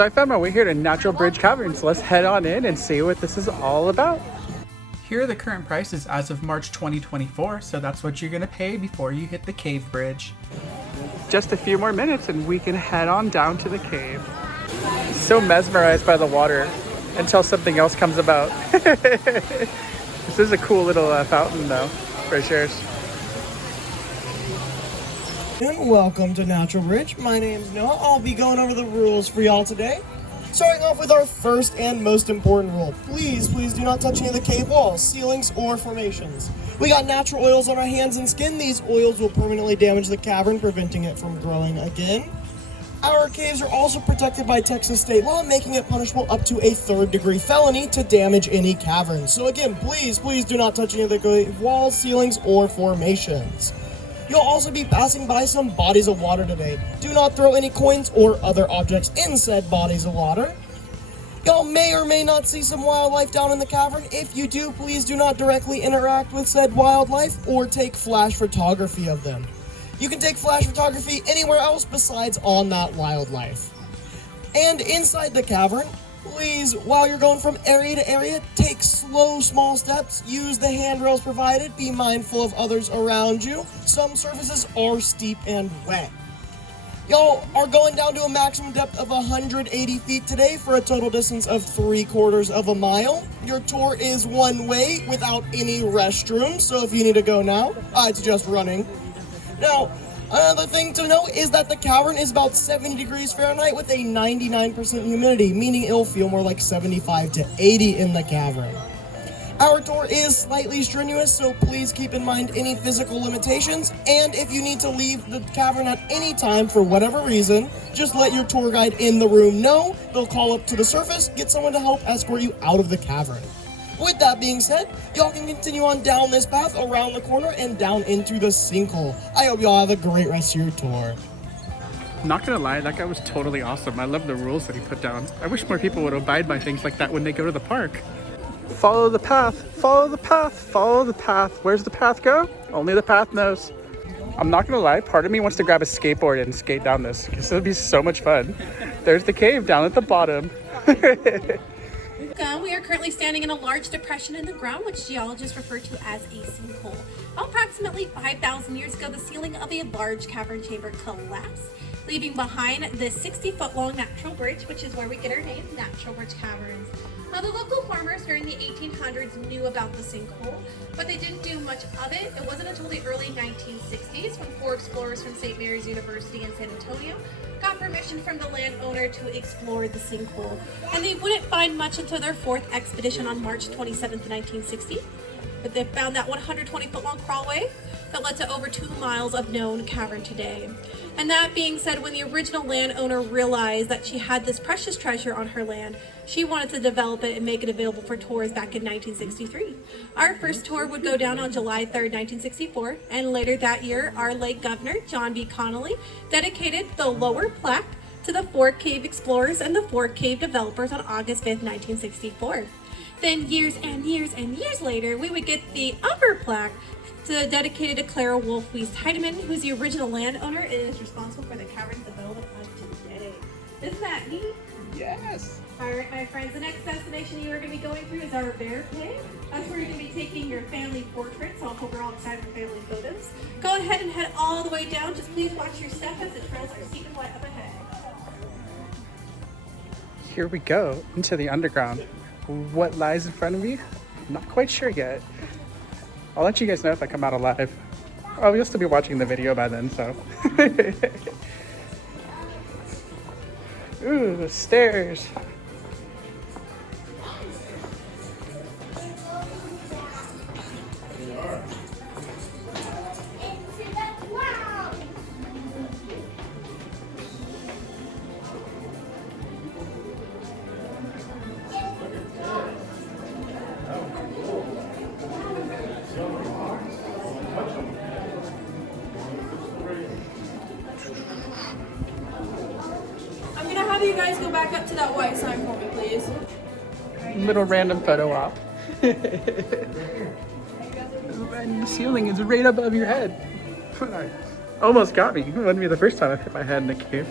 So I found my way here to Natural Bridge Caverns. Let's head on in and see what this is all about. Here are the current prices as of March 2024, so that's what you're gonna pay before you hit the cave bridge. Just a few more minutes and we can head on down to the cave. So mesmerized by the water until something else comes about. This is a cool little fountain though, for sure. And welcome to Natural Bridge. My name's Noah. I'll be going over the rules for y'all today. Starting off with our first and most important rule. Please do not touch any of the cave walls, ceilings, or formations. We got natural oils on our hands and skin. These oils will permanently damage the cavern, preventing it from growing again. Our caves are also protected by Texas state law, making it punishable up to a 3rd-degree felony to damage any cavern. So again, please do not touch any of the cave walls, ceilings, or formations. You'll also be passing by some bodies of water today. Do not throw any coins or other objects in said bodies of water. Y'all may or may not see some wildlife down in the cavern. If you do, please do not directly interact with said wildlife or take flash photography of them. You can take flash photography anywhere else besides on that wildlife. And inside the cavern, please, while you're going from area to area, take slow, small steps. Use the handrails provided. Be mindful of others around you. Some surfaces are steep and wet. Y'all are going down to a maximum depth of 180 feet today for a total distance of 3/4 of a mile. Your tour is one way without any restrooms, so if you need to go now, it's just running. Now, another thing to note is that the cavern is about 70 degrees Fahrenheit with a 99% humidity, meaning it'll feel more like 75 to 80 in the cavern. Our tour is slightly strenuous, so please keep in mind any physical limitations, and if you need to leave the cavern at any time for whatever reason, just let your tour guide in the room know. They'll call up to the surface, get someone to help escort you out of the cavern. With that being said, y'all can continue on down this path, around the corner, and down into the sinkhole. I hope y'all have a great rest of your tour. Not gonna lie, that guy was totally awesome. I love the rules that he put down. I wish more people would abide by things like that when they go to the park. Follow the path, follow the path, follow the path. Where's the path go? Only the path knows. I'm not gonna lie, part of me wants to grab a skateboard and skate down this because it'll be so much fun. There's the cave down at the bottom. We are currently standing in a large depression in the ground, which geologists refer to as a sinkhole. Approximately 5,000 years ago, the ceiling of a large cavern chamber collapsed, leaving behind the 60-foot-long natural bridge, which is where we get our name, Natural Bridge Caverns. Now, the local farmers during the 1800s knew about the sinkhole, but they didn't do much of it. It wasn't until the early 1960s when 4 explorers from St. Mary's University in San Antonio got permission from the landowner to explore the sinkhole. And they wouldn't find much until their 4th expedition on March 27th, 1960. But they found that 120-foot-long crawlway that led to over 2 miles of known cavern today. And that being said, when the original landowner realized that she had this precious treasure on her land, she wanted to develop it and make it available for tours back in 1963. Our first tour would go down on July 3rd, 1964, and later that year, our late governor, John B. Connolly, dedicated the lower plaque to the 4 cave explorers and the 4 cave developers on August 5th, 1964. Then years and years and years later, we would get the upper plaque dedicated to Clara Wolfe Wiest Heidemann, who's the original landowner and is responsible for the cavern's development of today. Isn't that neat? Yes. All right, my friends, the next destination you are going to be going through is our bear cave. That's where you're going to be taking your family portraits. I hope we're all excited for family photos. Go ahead and head all the way down. Just please watch your step as the trails are steep and wet up ahead. Here we go, into the underground. What lies in front of me? I'm not quite sure yet. I'll let you guys know if I come out alive. Oh, you'll still be watching the video by then, so. Ooh, the stairs. Have you guys go back up to that white sign for me, please? Little random photo op. And the ceiling is right above your head. Almost got me. It wouldn't be the first time I've hit my head in a cave.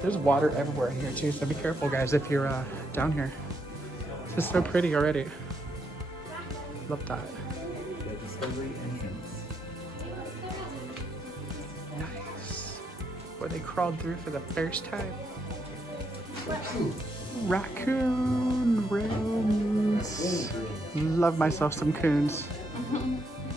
There's water everywhere in here too, so be careful guys if you're down here. This is so pretty already. Love that. Nice. Where they crawled through for the first time. Raccoon rooms. Love myself some coons.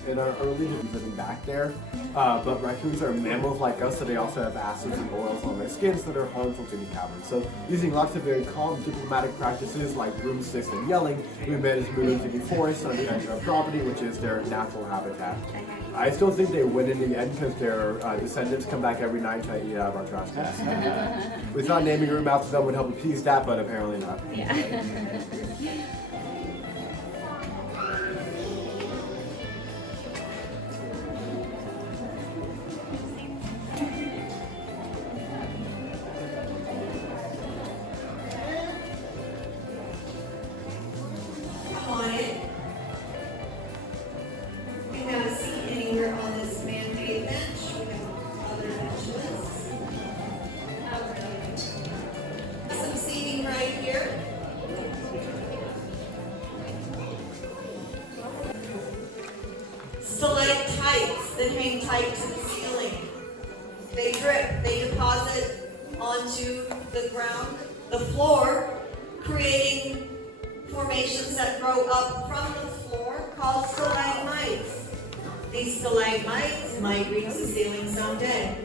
In our early days living back there, but raccoons are mammals like us, so they also have acids and oils on their skins that are harmful to the caverns. So using lots of very calm diplomatic practices like broomsticks and yelling, we managed to move into the forest on the edge of our property, which is their natural habitat. I still think they win in the end because their descendants come back every night trying to eat out of our trash cans. We thought naming a room after them would help appease that, but apparently not. Yeah. Stalactites that hang tight to the ceiling. They drip, they deposit onto the ground, the floor, creating formations that grow up from the floor called stalagmites. These stalagmites might reach the ceiling someday.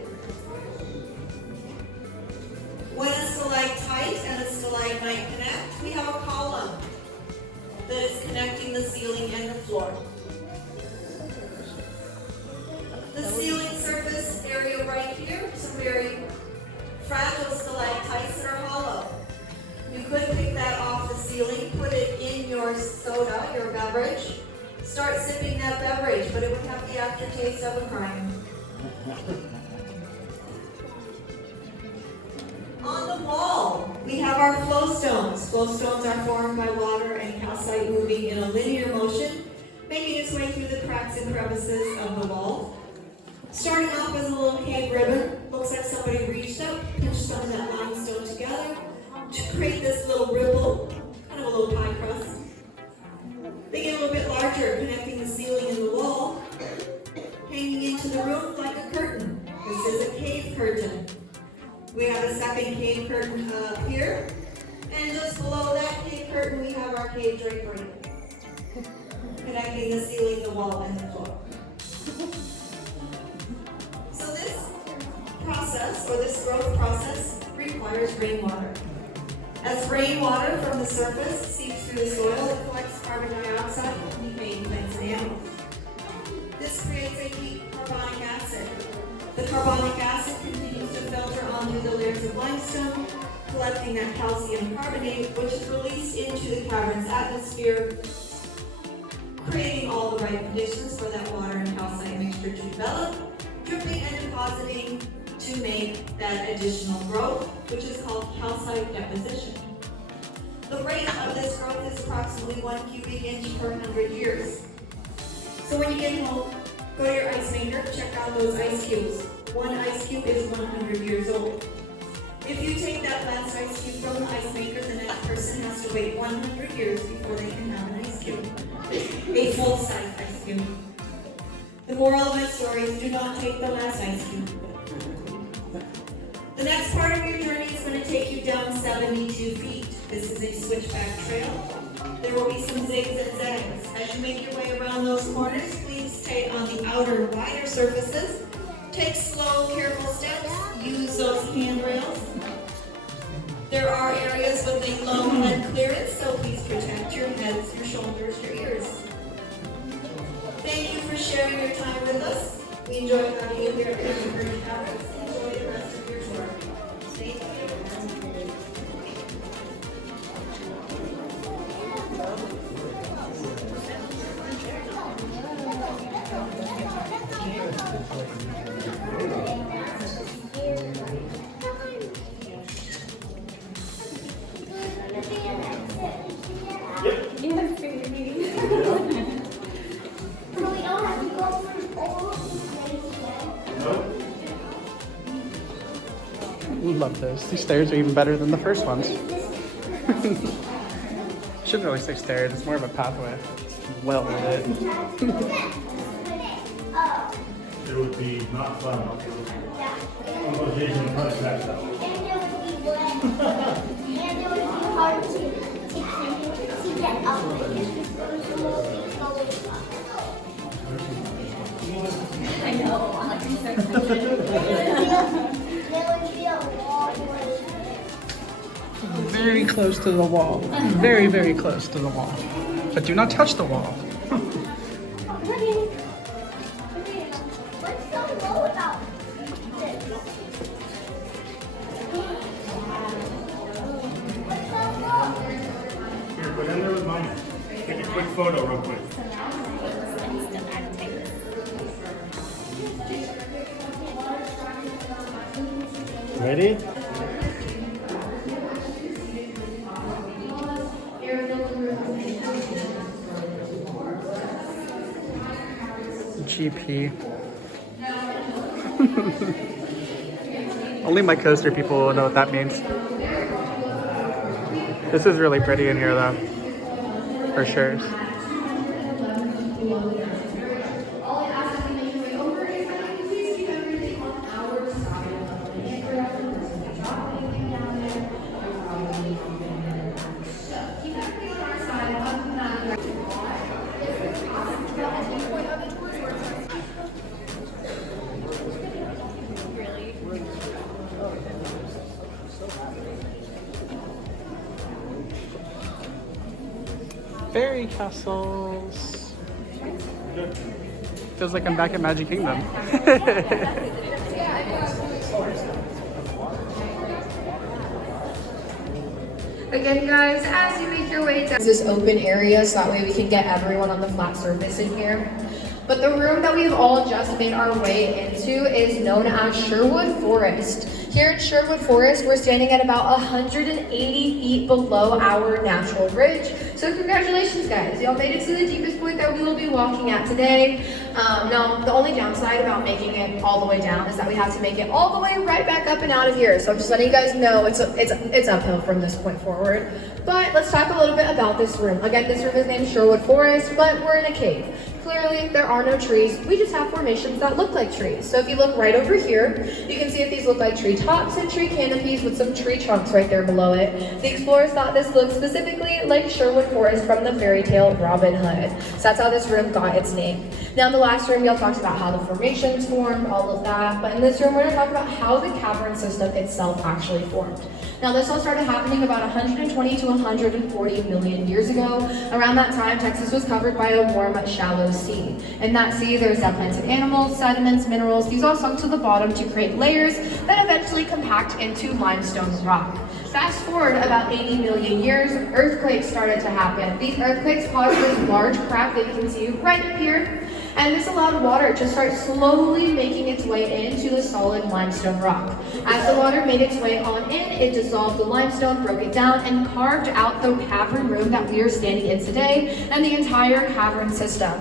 When a stalactite and a stalagmite connect, we have a column that is connecting the ceiling and the floor. The ceiling surface area right here, some very fragile stalactites that are hollow. You could pick that off the ceiling, put it in your soda, your beverage, start sipping that beverage, but it would have the aftertaste of a crime. On the wall, we have our flow stones. Flow stones are formed by water and calcite moving in a linear motion, making its way through the cracks and crevices of the wall. Starting off as a little cave ribbon, looks like somebody reached up, pinched some of that limestone together to create this little ripple, kind of a little pie crust. They get a little bit larger, connecting the ceiling and the wall, hanging into the room like a curtain. This is a cave curtain. We have a second cave curtain up here, and just below that cave curtain we have our cave drapery, connecting the ceiling, the wall, and the floor. So this process, or this growth process, requires rainwater. As rainwater from the surface seeps through the soil, it collects carbon dioxide from decaying plants and animals. This creates a weak carbonic acid. The carbonic acid continues to filter onto the layers of limestone, collecting that calcium carbonate, which is released into the cavern's atmosphere, creating all the right conditions for that water and calcite mixture to develop, dripping and depositing to make that additional growth, which is called calcite deposition. The rate of this growth is approximately 1 cubic inch per 100 years. So when you get home, go to your ice maker, check out those ice cubes. One ice cube is 100 years old. If you take that last ice cube from the ice maker, the next person has to wait 100 years before they can have an ice cube. A full-size ice cube. The moral of my story is do not take the last ice cube. The next part of your journey is going to take you down 72 feet. This is a switchback trail. There will be some zigs and zags. As you make your way around those corners, please stay on the outer, wider surfaces. Take slow, careful steps. Use those handrails. There are areas with a low head clearance, so please protect your heads, your shoulders, your ears. Thank you for sharing your time with us. We enjoy having you here at Caverns. Enjoy the rest of your tour. Thank you. Love this. These stairs are even better than the first ones. Shouldn't really say stairs, it's more of a pathway. Well lit. It would be not fun. Although Jason would punch that stuff. And it would be hard to get up. I know. Very close to the wall. Very, very close to the wall. But do not touch the wall. What's so low about this? What's so low? Here, go down there with mama. Take a quick photo real quick. Ready? GP. Only my coaster people will know what that means. This is really pretty in here though. For sure. Fairy castles. Feels like I'm back at Magic Kingdom. Again, guys, as you make your way down this open area, so that way we can get everyone on the flat surface in here. But the room that we've all just made our way into is known as Sherwood Forest. Here in Sherwood Forest, we're standing at about 180 feet below our natural bridge. So congratulations, guys. Y'all made it to the deepest point that we will be walking at today. Now, the only downside about making it all the way down is that we have to make it all the way right back up and out of here. So I'm just letting you guys know it's uphill from this point forward. But let's talk a little bit about this room. Again, this room is named Sherwood Forest, but we're in a cave. Clearly, there are no trees. We just have formations that look like trees. So if you look right over here, you can see if these look like tree tops and tree canopies with some tree trunks right there below it. The explorers thought this looked specifically like Sherwood Forest from the fairy tale Robin Hood. So that's how this room got its name. Now in the last room, y'all talked about how the formations formed, all of that. But in this room, we're going to talk about how the cavern system itself actually formed. Now this all started happening about 120 to 140 million years ago. Around that time, Texas was covered by a warm, shallow sea. In that sea, there's plants and animals, sediments, minerals. These all sunk to the bottom to create layers that eventually compact into limestone rock. Fast forward about 80 million years, earthquakes started to happen. These earthquakes caused this large crack that you can see right up here. And this allowed water to start slowly making its way into the solid limestone rock. As the water made its way on in, it dissolved the limestone, broke it down, and carved out the cavern room that we are standing in today and the entire cavern system.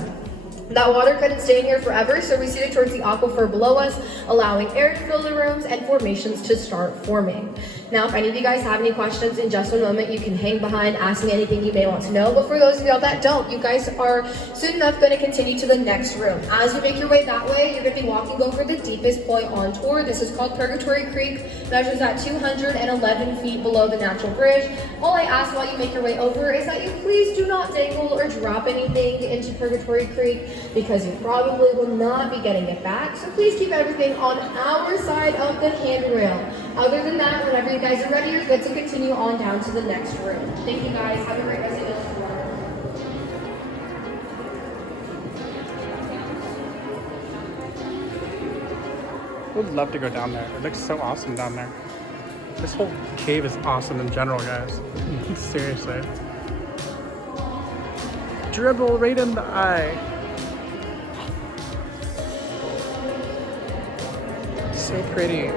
That water couldn't stay in here forever, so we receded towards the aquifer below us, allowing air to fill the rooms and formations to start forming. Now, if any of you guys have any questions in just a moment, you can hang behind, ask me anything you may want to know. But for those of y'all that don't, you guys are soon enough going to continue to the next room. As you make your way that way, you're going to be walking over the deepest point on tour. This is called Purgatory Creek, measures at 211 feet below the natural bridge. All I ask while you make your way over is that you please do not dangle or drop anything into Purgatory Creek, because you probably will not be getting it back. So please keep everything on our side of the handrail. Other than that, whenever you guys are ready, you're good to continue on down to the next room. Thank you guys. Have a great rest of your day. Would love to go down there. It looks so awesome down there. This whole cave is awesome in general, guys. Seriously. Dribble right in the eye. So pretty.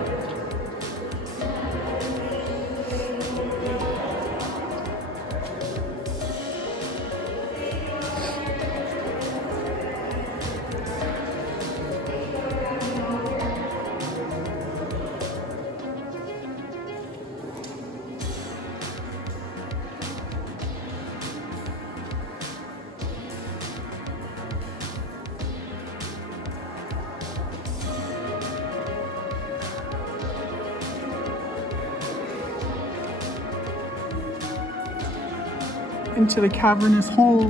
into the cavernous hole.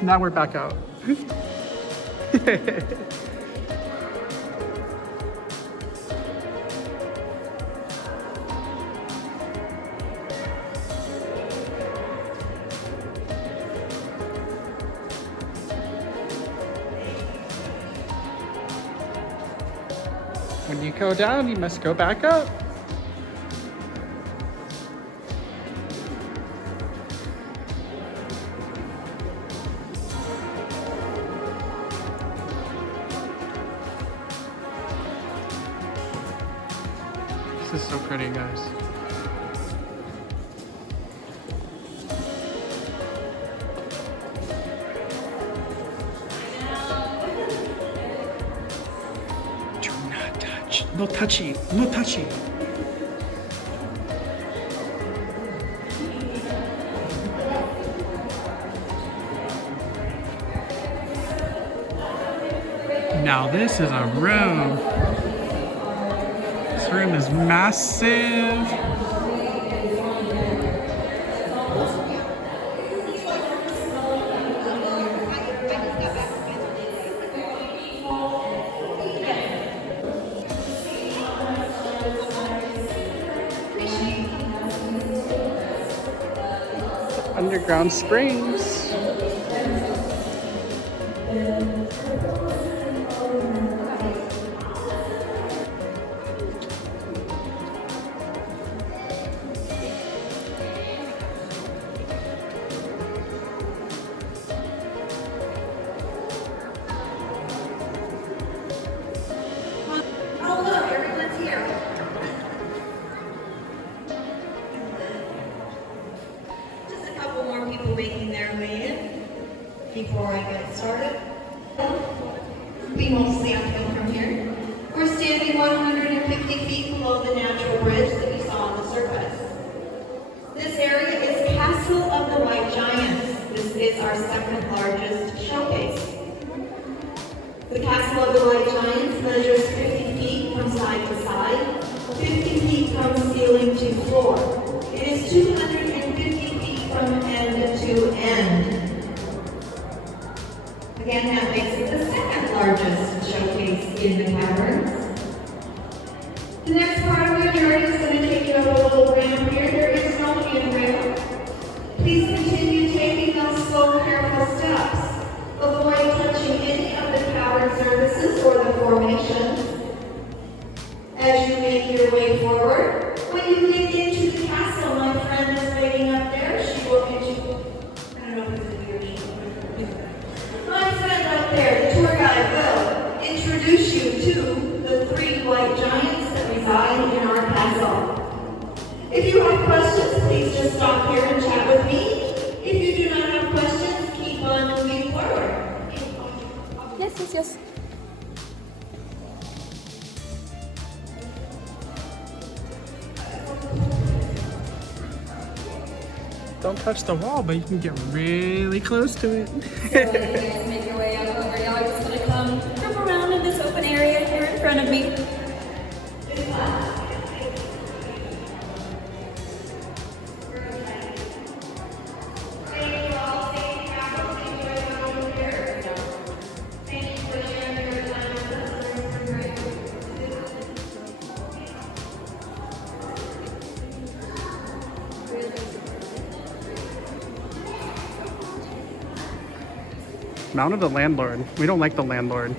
Now we're back out. When you go down, you must go back up. This is so pretty, guys. Do not touch. No touchy. No touchy. Now this is a room. This room is massive. Underground springs. Oh, look, everyone's here. Just a couple more people making their way in before I get started. We mostly uphill from here. We're standing 150 feet below the natural bridge that you saw on the surface. This area is Castle of the White Giants. This is our second largest showcase. The Castle of the White Giants measures 50 feet from side to side, 50 feet from ceiling to floor. It is 250 feet from end to end. Again, that makes it the second largest showcase in the Caverns. The next part of your journey is going to take you up a little ramp here. There is no handrail. Please continue taking those slow, careful steps. Avoid touching any of the cavern surfaces or the formations. As you make your way forward, when you get into the castle, my friend is waiting up there. She will I don't know if it's a here. My friend up there, the tour guide, will introduce you to the 3 white giants that reside in our castle. If you have questions, please just stop here and chat with me. If you do not have questions, keep on moving forward. Yes. Don't touch the wall, but you can get really close to it. So you guys make your way up over. Y'all just gonna come around in this open area here in front of me. Mount of the Landlord. We don't like the landlord.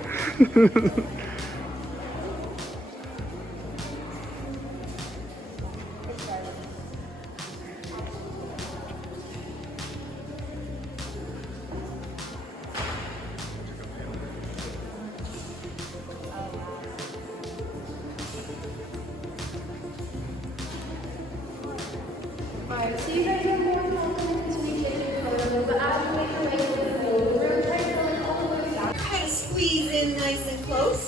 Alright, so you guys are more than welcome to be taking photos, but as you make your way to the field, we're trying to go all the way down. Kind of squeeze in nice and close.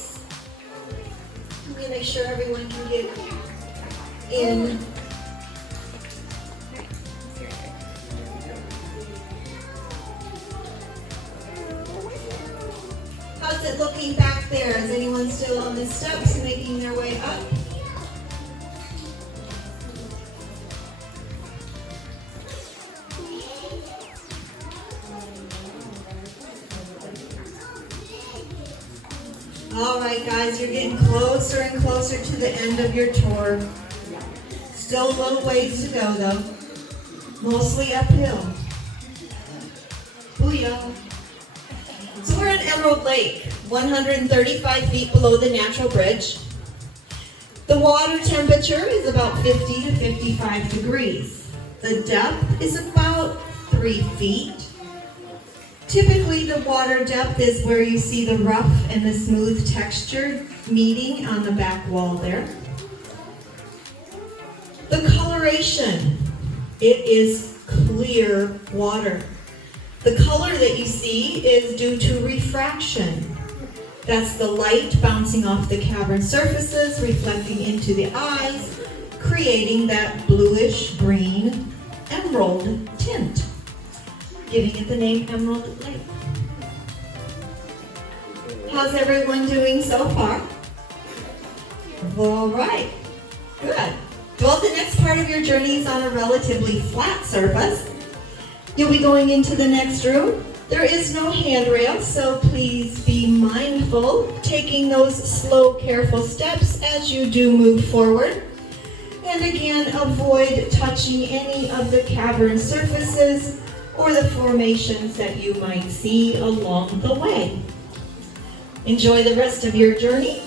I'm going to make sure everyone can get in. How's it looking back there? Is anyone still on the steps making their way up? right, guys, you're getting closer and closer to the end of your tour. Still a little ways to go, though. Mostly uphill. Booyah. So we're in Emerald Lake, 135 feet below the natural bridge. The water temperature is about 50 to 55 degrees. The depth is about 3 feet. Typically, the water depth is where you see the rough and the smooth texture meeting on the back wall there. The coloration, it is clear water. The color that you see is due to refraction. That's the light bouncing off the cavern surfaces, reflecting into the eyes, creating that bluish green emerald tint, giving it the name Emerald Lake. How's everyone doing so far? All right, good. Well, the next part of your journey is on a relatively flat surface. You'll be going into the next room. There is no handrail, so please be mindful, taking those slow, careful steps as you do move forward. And again, avoid touching any of the cavern surfaces or the formations that you might see along the way. Enjoy the rest of your journey.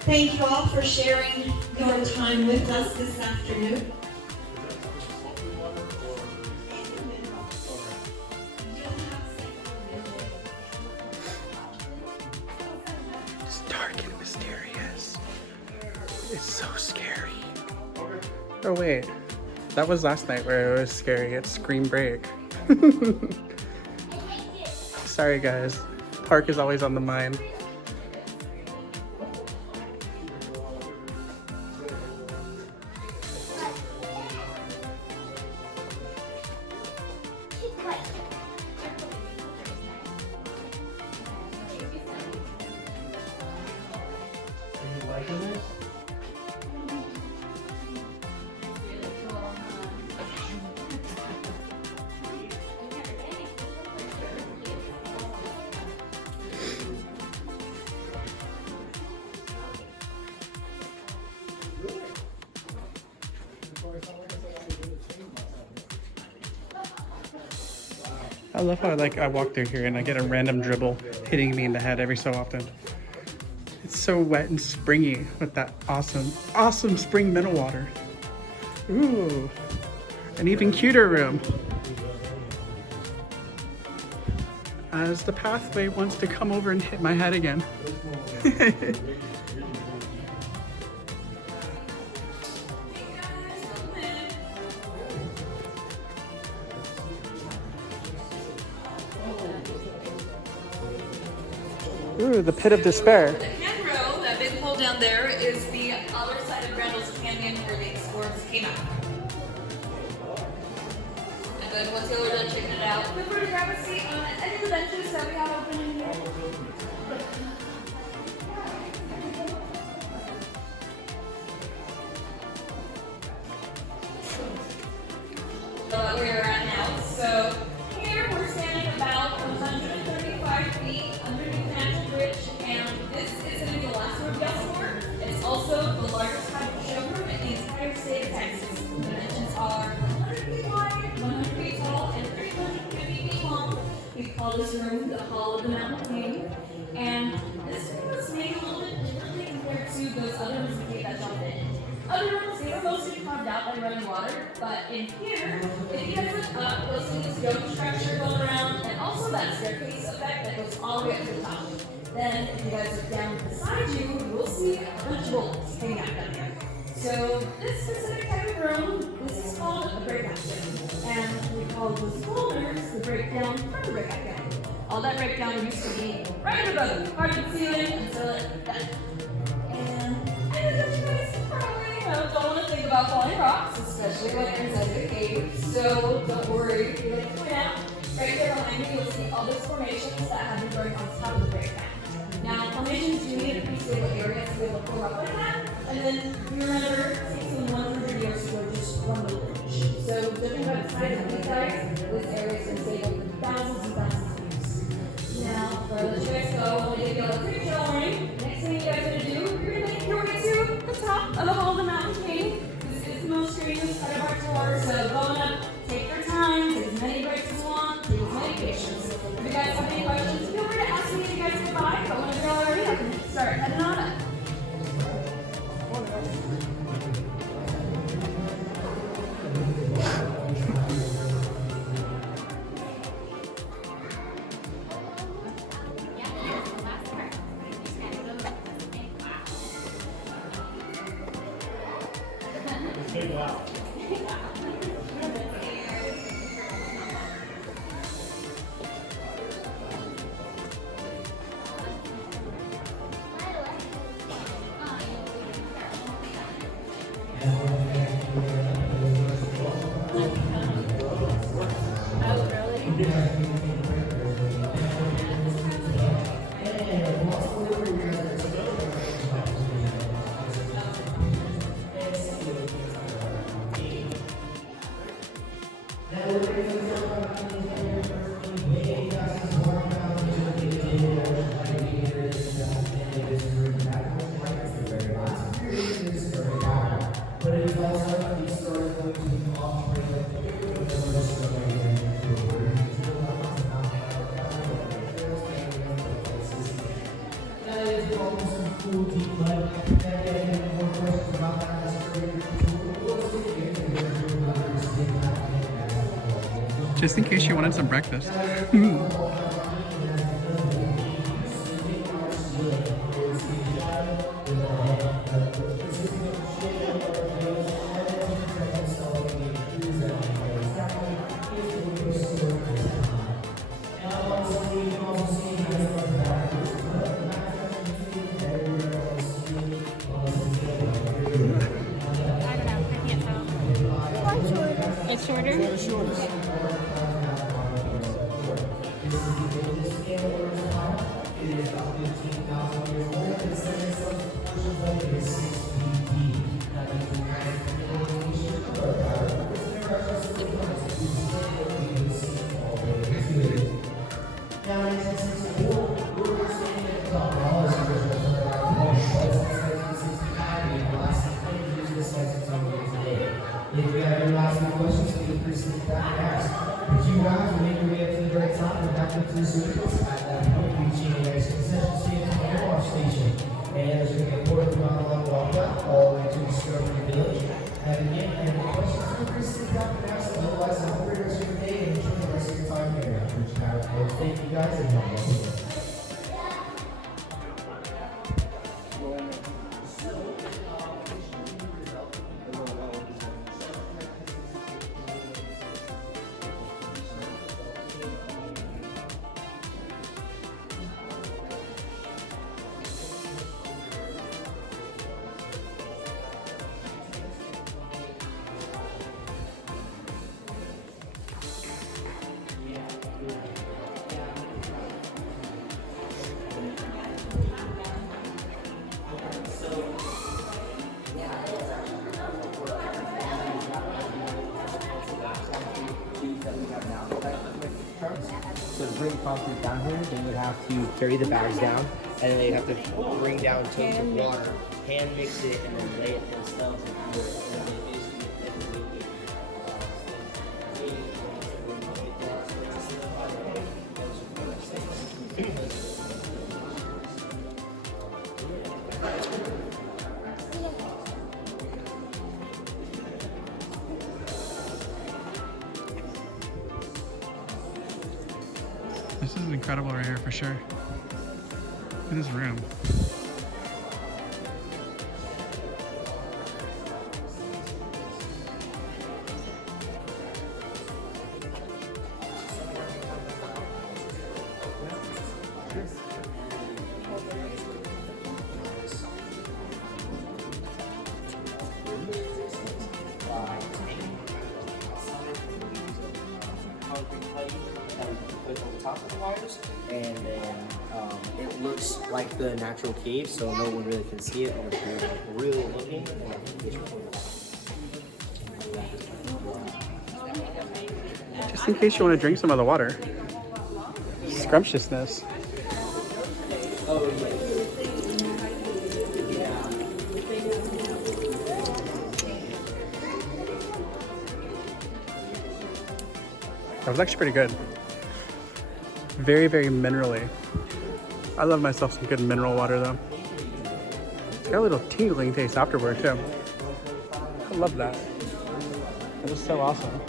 Thank you all for sharing your time with us this afternoon. It's dark and mysterious. It's so scary. Oh wait, that was last night where it was scary at Scream Break. Sorry guys, park is always on the mind. I love how I walk through here and I get a random dribble hitting me in the head every so often. It's so wet and springy with that awesome spring mineral water. Ooh, an even cuter room. As the pathway wants to come over and hit my head again. Ooh, the pit of despair. The handrail, that big hole down there, is the other side of Randall's Canyon where the explorers came out. And then once you are done checking it out, feel free to grab a seat on any of the benches that we have open in here. Where we're at now. So here we're standing about 135 feet underneath the natural bridge, and this is going to be the last room y'all tour. It's also the largest cavern showroom in the entire state of Texas. The dimensions are 100 feet wide, 100 feet tall, and 350 feet long. We call this room the Hall of the Mountain King, and this room was made a little bit differently compared to those other rooms we that jumped in. Other rooms, they were mostly carved out by running water, but in here, if you guys look up, you'll see this dome structure going around, and also that staircase effect that goes all the way up to the top. Then, if you guys look down beside you, you'll see a bunch of bullets hanging out down here. So, this specific type of room, this is called a breakout room, and we call those folders the breakdown from the breakout room. All that breakdown used to be right above the carpet ceiling until it done. And I know that you guys probably don't want to think about falling rocks, especially when you're inside the cave. So don't worry. If you like to point out, right here behind you, you'll see all those formations that have been growing on top of the breakdown. Now, formations do need a pretty stable area to be able to pull up like that. And then you remember, it takes them 100 years to grow just one little inch. So judging by the size of these guys, this area has been stable for thousands and thousands of years. Now, for the you guys go, I want to give you all a quick show warning. Next thing you guys Just in case you wanted some breakfast. It's shorter? If you have any last questions, feel free to sit back and ask. If you guys will make your way up to the very top and back up to the surface, at that point, reaching a nice concession stand and air wash station. And there's going to be a 4-mile long walk up all the way to Discovery Village. And again, if you have any questions, feel free to sit back and ask. Otherwise, have a great rest of your day and enjoy the rest of your time here at Bridge Caverns. Thank you guys and have a blessed day. So to bring concrete down here, they would have to carry the bags down, and then they'd have to bring down tons of water, hand mix it, and then lay it themselves. This is incredible right here for sure. Look at this room. Put on top of the wires, and then it looks like the natural cave, so no one really can see it unless you're like really looking. Just in case you want to drink some of the water. Scrumptiousness. That was actually pretty good. Very, very minerally. I love myself some good mineral water though. It's got a little tingling taste afterward too. I love that. That was so awesome.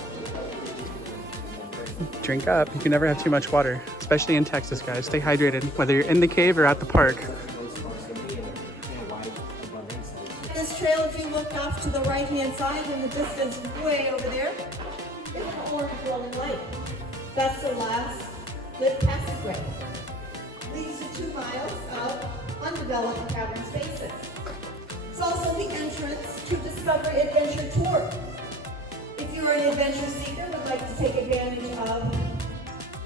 Drink up. You can never have too much water, especially in Texas, guys. Stay hydrated, whether you're in the cave or at the park. this trail, if you looked off to the right-hand side in the distance way over there, is an orange glowing light. That's the last lit passageway. Leads to 2 miles of undeveloped cavern spaces. It's also the entrance to Discovery Adventure Tour. If you're an adventure seeker and would like to take advantage of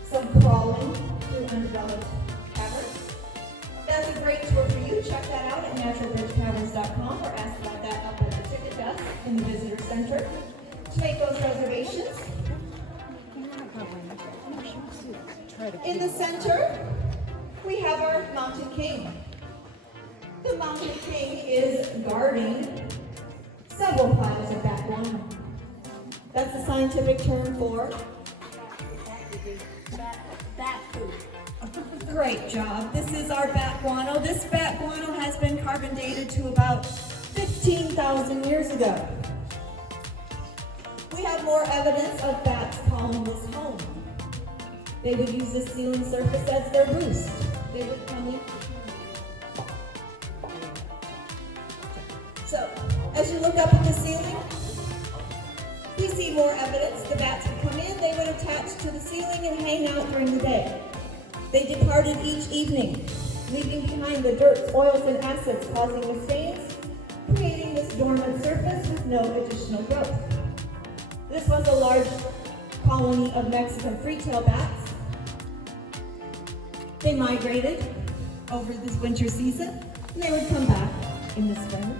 some crawling through undeveloped caverns, that's a great tour for you. Check that out at naturalbridgecaverns.com or ask about that up at the ticket desk in the visitor center to make those reservations. In the center, we have our Mountain King. The Mountain King is guarding several piles of bat guano. That's a scientific term for bat food. Great job. This is our bat guano. This bat guano has been carbon dated to about 15,000 years ago. We have more evidence of bats calling this home. They would use the ceiling surface as their roost. They would come in. So, as you look up at the ceiling, we see more evidence. The bats would come in, they would attach to the ceiling and hang out during the day. They departed each evening, leaving behind the dirt, oils, and acids, causing the stains, creating this dormant surface with no additional growth. This was a large colony of Mexican free-tail bats. They migrated over this winter season, and they would come back in the spring.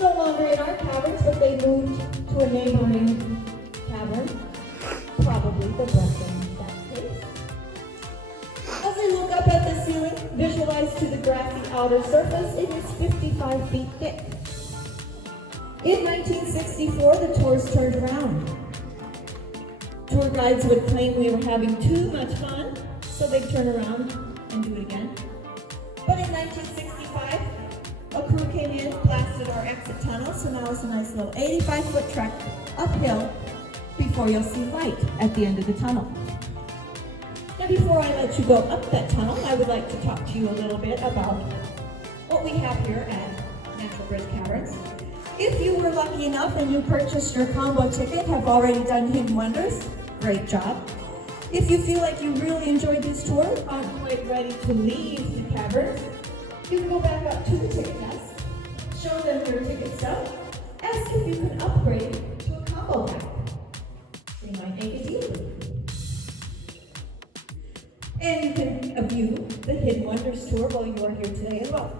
No longer in our caverns, but they moved to a neighboring cavern, probably the Brecon Bat Cave. As I look up at the ceiling, visualize to the grassy outer surface, it is 55 feet thick. In 1964, the tours turned around. Tour guides would claim we were having too much fun, so they'd turn around and do it again. But in 1965, a crew came in, blasted our exit tunnel, so now it's a nice little 85-foot trek uphill before you'll see light at the end of the tunnel. Now, before I let you go up that tunnel, I would like to talk to you a little bit about what we have here at Natural Bridge Caverns. If you were lucky enough and you purchased your combo ticket, have already done Hidden Wonders, great job. If you feel like you really enjoyed this tour, aren't quite ready to leave the caverns, you can go back up to the ticket desk, show them your ticket stub, ask if you can upgrade to a combo pack. They might make a deal with you. And you can view the Hidden Wonders tour while you are here today as well.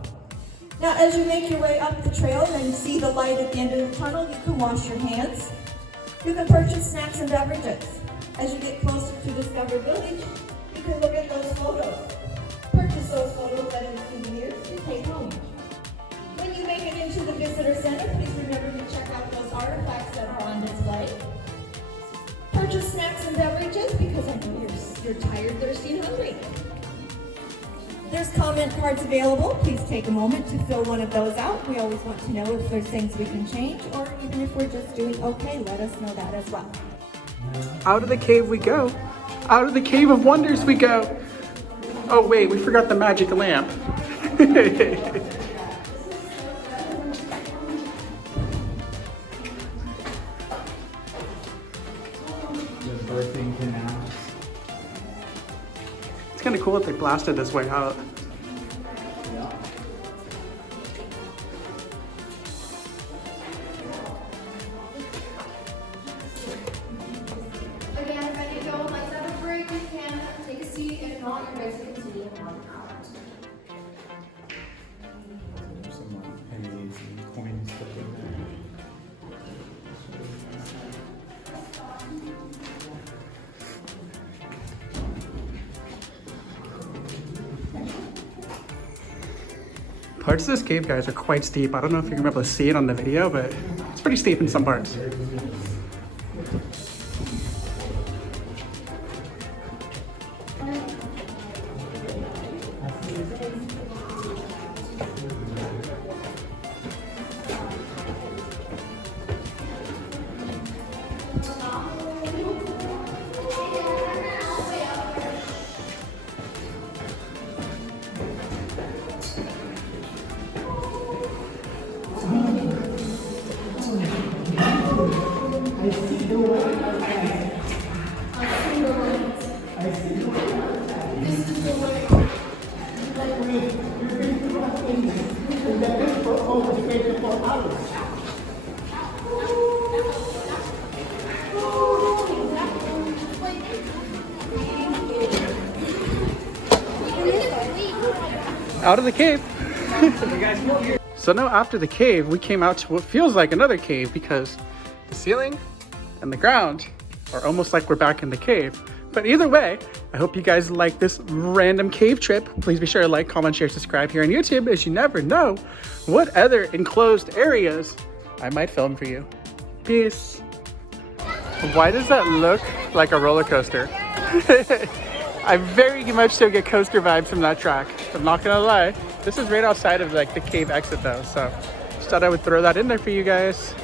Now, as you make your way up the trail and see the light at the end of the tunnel, you can wash your hands. You can purchase snacks and beverages. As you get closer to Discover Village, you can look at those photos. Purchase those photos that are souvenirs to take home. When you make it into the visitor center, please remember to check out those artifacts that are on display. Purchase snacks and beverages because I know you're tired, thirsty, and hungry. There's comment cards available. Please take a moment to fill one of those out. We always want to know if there's things we can change, or even if we're just doing okay, let us know that as well. Out of the cave we go. Out of the cave of wonders we go. Oh wait, we forgot the magic lamp. It's kind of cool that they blasted this way out. Again, if any of y'all would like to have a break, you can take a seat. If not, you're ready to continue on out. There's some pennies and coins stuck in there. Parts of this cave, guys, are quite steep. I don't know if you're gonna be able to see it on the video, but it's pretty steep in some parts. Out of the cave. So now after the cave, we came out to what feels like another cave because the ceiling and the ground are almost like we're back in the cave. But either way, I hope you guys like this random cave trip. Please be sure to like, comment, share, subscribe here on YouTube, as you never know what other enclosed areas I might film for you. Peace. Why does that look like a roller coaster? I very much so get coaster vibes from that track. I'm not gonna lie. This is right outside of like the cave exit though, so just thought I would throw that in there for you guys.